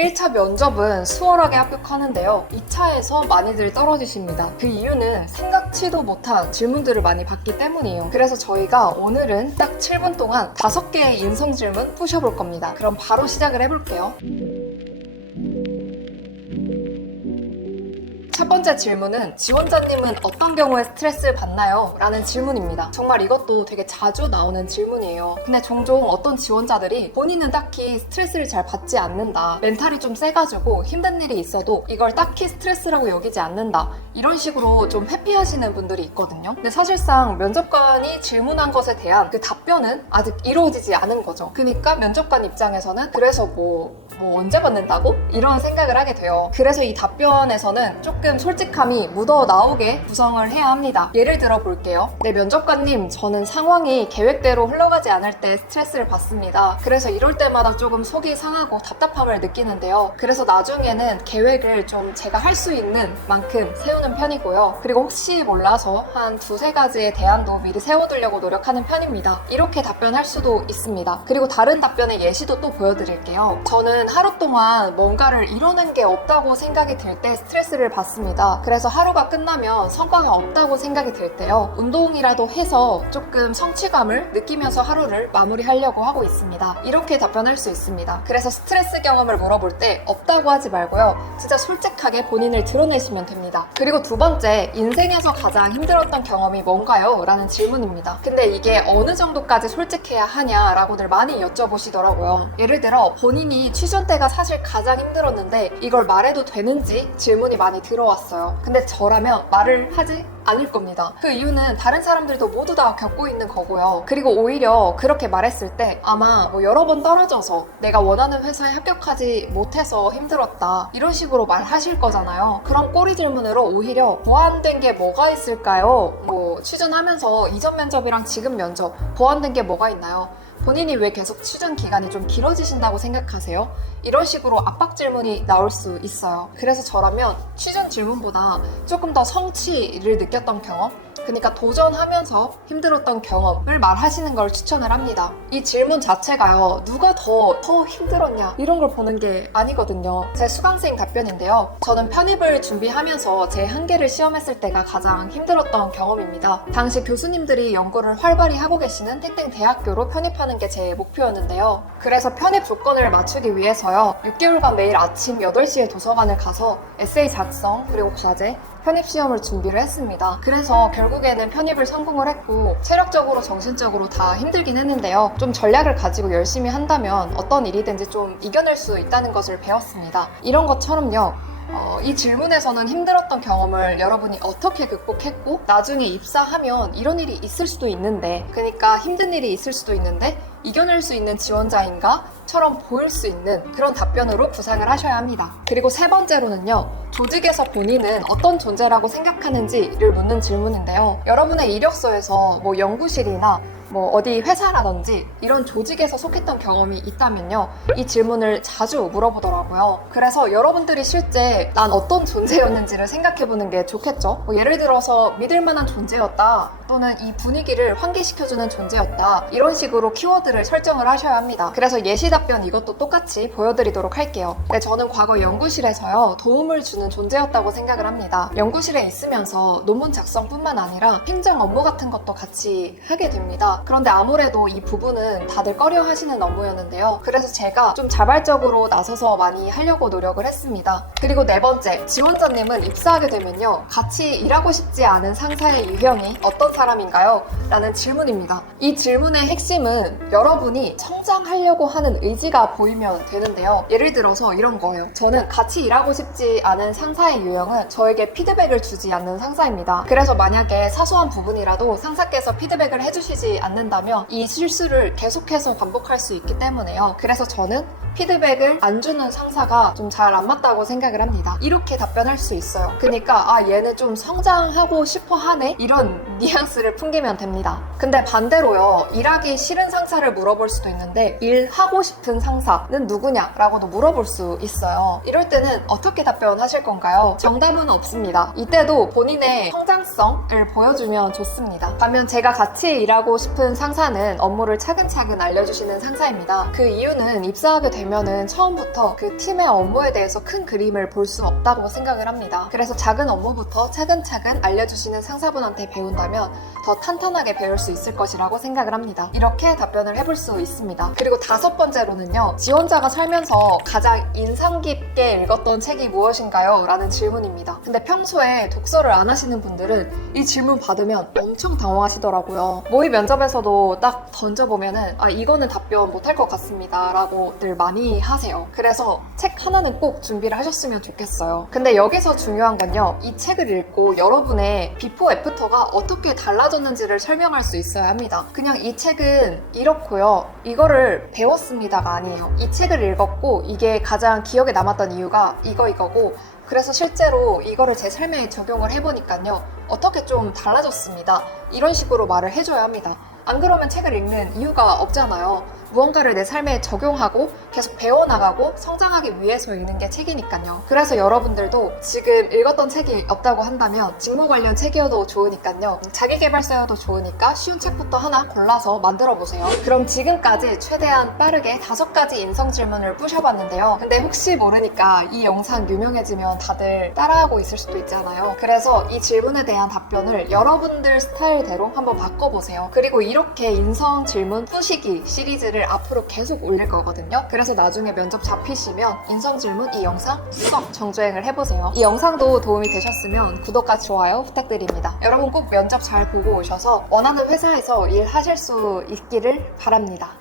1차 면접은 수월하게 합격하는데요. 2차에서 많이들 떨어지십니다. 그 이유는 생각지도 못한 질문들을 많이 받기 때문이에요. 그래서 저희가 오늘은 딱 7분 동안 5개의 인성 질문 푸셔볼 겁니다. 그럼 바로 시작을 해볼게요. 첫 번째 질문은 지원자님은 어떤 경우에 스트레스를 받나요? 라는 질문입니다. 정말 이것도 되게 자주 나오는 질문이에요. 근데 종종 어떤 지원자들이 본인은 딱히 스트레스를 잘 받지 않는다. 멘탈이 좀 세가지고 힘든 일이 있어도 이걸 딱히 스트레스라고 여기지 않는다. 이런 식으로 좀 회피하시는 분들이 있거든요. 근데 사실상 면접관이 질문한 것에 대한 그 답변은 아직 이루어지지 않은 거죠. 그러니까 면접관 입장에서는 그래서 뭐 언제 받는다고? 이런 생각을 하게 돼요. 그래서 이 답변에서는 조금 솔직함이 묻어 나오게 구성을 해야 합니다. 예를 들어 볼게요. 네, 면접관님, 저는 상황이 계획대로 흘러가지 않을 때 스트레스를 받습니다. 그래서 이럴 때마다 조금 속이 상하고 답답함을 느끼는데요. 그래서 나중에는 계획을 좀 제가 할 수 있는 만큼 세우는 편이고요. 그리고 혹시 몰라서 한 2-3가지의 대안도 미리 세워두려고 노력하는 편입니다. 이렇게 답변할 수도 있습니다. 그리고 다른 답변의 예시도 또 보여드릴게요. 저는 하루 동안 뭔가를 이뤄낸 게 없다고 생각이 들 때 스트레스를 받습니다. 그래서 하루가 끝나면 성과가 없다고 생각이 들 때요. 운동이라도 해서 조금 성취감을 느끼면서 하루를 마무리하려고 하고 있습니다. 이렇게 답변할 수 있습니다. 그래서 스트레스 경험을 물어볼 때 없다고 하지 말고요. 진짜 솔직하게 본인을 드러내시면 됩니다. 그리고 두 번째, 인생에서 가장 힘들었던 경험이 뭔가요? 라는 질문입니다. 근데 이게 어느 정도까지 솔직해야 하냐라고들 많이 여쭤보시더라고요. 예를 들어 본인이 취준 때가 사실 가장 힘들었는데 이걸 말해도 되는지 질문이 많이 들어왔어요. 근데 저라면 말을 하지 않을 겁니다. 그 이유는 다른 사람들도 모두 다 겪고 있는 거고요. 그리고 오히려 그렇게 말했을 때 아마 여러 번 떨어져서 내가 원하는 회사에 합격하지 못해서 힘들었다, 이런 식으로 말하실 거잖아요. 그런 꼬리 질문으로 오히려 보완된 게 뭐가 있을까요? 취준하면서 이전 면접이랑 지금 면접 보완된 게 뭐가 있나요? 본인이 왜 계속 취준 기간이 좀 길어지신다고 생각하세요? 이런 식으로 압박 질문이 나올 수 있어요. 그래서 저라면 취준 질문보다 조금 더 성취를 느꼈던 경험, 그러니까 도전하면서 힘들었던 경험을 말하시는 걸 추천을 합니다. 이 질문 자체가요, 누가 더 힘들었냐 이런 걸 보는 게 아니거든요. 제 수강생 답변인데요. 저는 편입을 준비하면서 제 한계를 시험했을 때가 가장 힘들었던 경험입니다. 당시 교수님들이 연구를 활발히 하고 계시는 땡땡 대학교로 편입하는 게 제 목표였는데요. 그래서 편입 조건을 맞추기 위해서요, 6개월간 매일 아침 8시에 도서관을 가서 에세이 작성, 그리고 과제, 편입시험을 준비를 했습니다. 그래서 결국에는 편입을 성공을 했고 체력적으로 정신적으로 다 힘들긴 했는데요. 좀 전략을 가지고 열심히 한다면 어떤 일이든지 좀 이겨낼 수 있다는 것을 배웠습니다. 이런 것처럼요, 이 질문에서는 힘들었던 경험을 여러분이 어떻게 극복했고 나중에 입사하면 이런 일이 있을 수도 있는데, 그러니까 힘든 일이 있을 수도 있는데 이겨낼 수 있는 지원자인가? 처럼 보일 수 있는 그런 답변으로 구상을 하셔야 합니다. 그리고 세 번째로는요, 조직에서 본인은 어떤 존재라고 생각하는지를 묻는 질문인데요. 여러분의 이력서에서 연구실이나 어디 회사라든지 이런 조직에서 속했던 경험이 있다면요, 이 질문을 자주 물어보더라고요. 그래서 여러분들이 실제 난 어떤 존재였는지를 생각해보는 게 좋겠죠. 예를 들어서 믿을 만한 존재였다, 또는 이 분위기를 환기시켜주는 존재였다, 이런 식으로 키워드를 설정을 하셔야 합니다. 그래서 예시 답변 이것도 똑같이 보여드리도록 할게요. 네, 저는 과거 연구실에서요, 도움을 주는 존재였다고 생각을 합니다. 연구실에 있으면서 논문 작성뿐만 아니라 행정 업무 같은 것도 같이 하게 됩니다. 그런데 아무래도 이 부분은 다들 꺼려 하시는 업무였는데요. 그래서 제가 좀 자발적으로 나서서 많이 하려고 노력을 했습니다. 그리고 네 번째, 지원자님은 입사하게 되면요, 같이 일하고 싶지 않은 상사의 유형이 어떤 사람인가요? 라는 질문입니다. 이 질문의 핵심은 여러분이 성장하려고 하는 의지가 보이면 되는데요. 예를 들어서 이런 거예요. 저는 같이 일하고 싶지 않은 상사의 유형은 저에게 피드백을 주지 않는 상사입니다. 그래서 만약에 사소한 부분이라도 상사께서 피드백을 해주시지 않는다면 이 실수를 계속해서 반복할 수 있기 때문에요. 그래서 저는 피드백을 안 주는 상사가 좀 잘 안 맞다고 생각을 합니다. 이렇게 답변할 수 있어요. 그러니까 얘는 좀 성장하고 싶어 하네? 이런 뉘앙스를 풍기면 됩니다. 근데 반대로요, 일하기 싫은 상사를 물어볼 수도 있는데 일하고 싶은 상사는 누구냐? 라고도 물어볼 수 있어요. 이럴 때는 어떻게 답변하실 건가요? 정답은 없습니다. 이때도 본인의 성장성을 보여주면 좋습니다. 반면 제가 같이 일하고 싶은 상사는 업무를 차근차근 알려주시는 상사입니다. 그 이유는 입사하게 되면은 처음부터 그 팀의 업무에 대해서 큰 그림을 볼 수 없다고 생각을 합니다. 그래서 작은 업무부터 차근차근 알려주시는 상사분한테 배운다면 더 탄탄하게 배울 수 있을 것이라고 생각을 합니다. 이렇게 답변을 해볼 수 있습니다. 그리고 5번째로는요. 지원자가 살면서 가장 인상 깊게 읽었던 책이 무엇인가요? 라는 질문입니다. 근데 평소에 독서를 안 하시는 분들은 이 질문 받으면 엄청 당황하시더라고요. 모의 면접에서도 딱 던져보면은 이거는 답변 못할 것 같습니다 라고 늘 많이 하세요. 그래서 책 하나는 꼭 준비를 하셨으면 좋겠어요. 근데 여기서 중요한 건요. 이 책을 읽고 여러분의 비포 애프터가 어떻게 달라졌는지를 설명할 수 있어야 합니다. 그냥 이 책은 이렇고요. 이거를 배웠습니다가 아니에요. 이 책을 읽었고 이게 가장 기억에 남았던 이유가 이거고 그래서 실제로 이거를 제 삶에 적용을 해보니까요. 어떻게 좀 달라졌습니다. 이런 식으로 말을 해줘야 합니다. 안 그러면 책을 읽는 이유가 없잖아요. 무언가를 내 삶에 적용하고 계속 배워나가고 성장하기 위해서 읽는 게 책이니까요. 그래서 여러분들도 지금 읽었던 책이 없다고 한다면 직무 관련 책이어도 좋으니까요. 자기계발서여도 좋으니까 쉬운 책부터 하나 골라서 만들어보세요. 그럼 지금까지 최대한 빠르게 5가지 인성 질문을 부셔봤는데요. 근데 혹시 모르니까 이 영상 유명해지면 다들 따라하고 있을 수도 있잖아요. 그래서 이 질문에 대한 답변을 여러분들 스타일대로 한번 바꿔보세요. 그리고 이렇게 인성 질문 푸시기 시리즈를 앞으로 계속 올릴 거거든요. 그래서 나중에 면접 잡히시면 인성 질문 이 영상 쏙 정주행을 해보세요. 이 영상도 도움이 되셨으면 구독과 좋아요 부탁드립니다. 여러분 꼭 면접 잘 보고 오셔서 원하는 회사에서 일하실 수 있기를 바랍니다.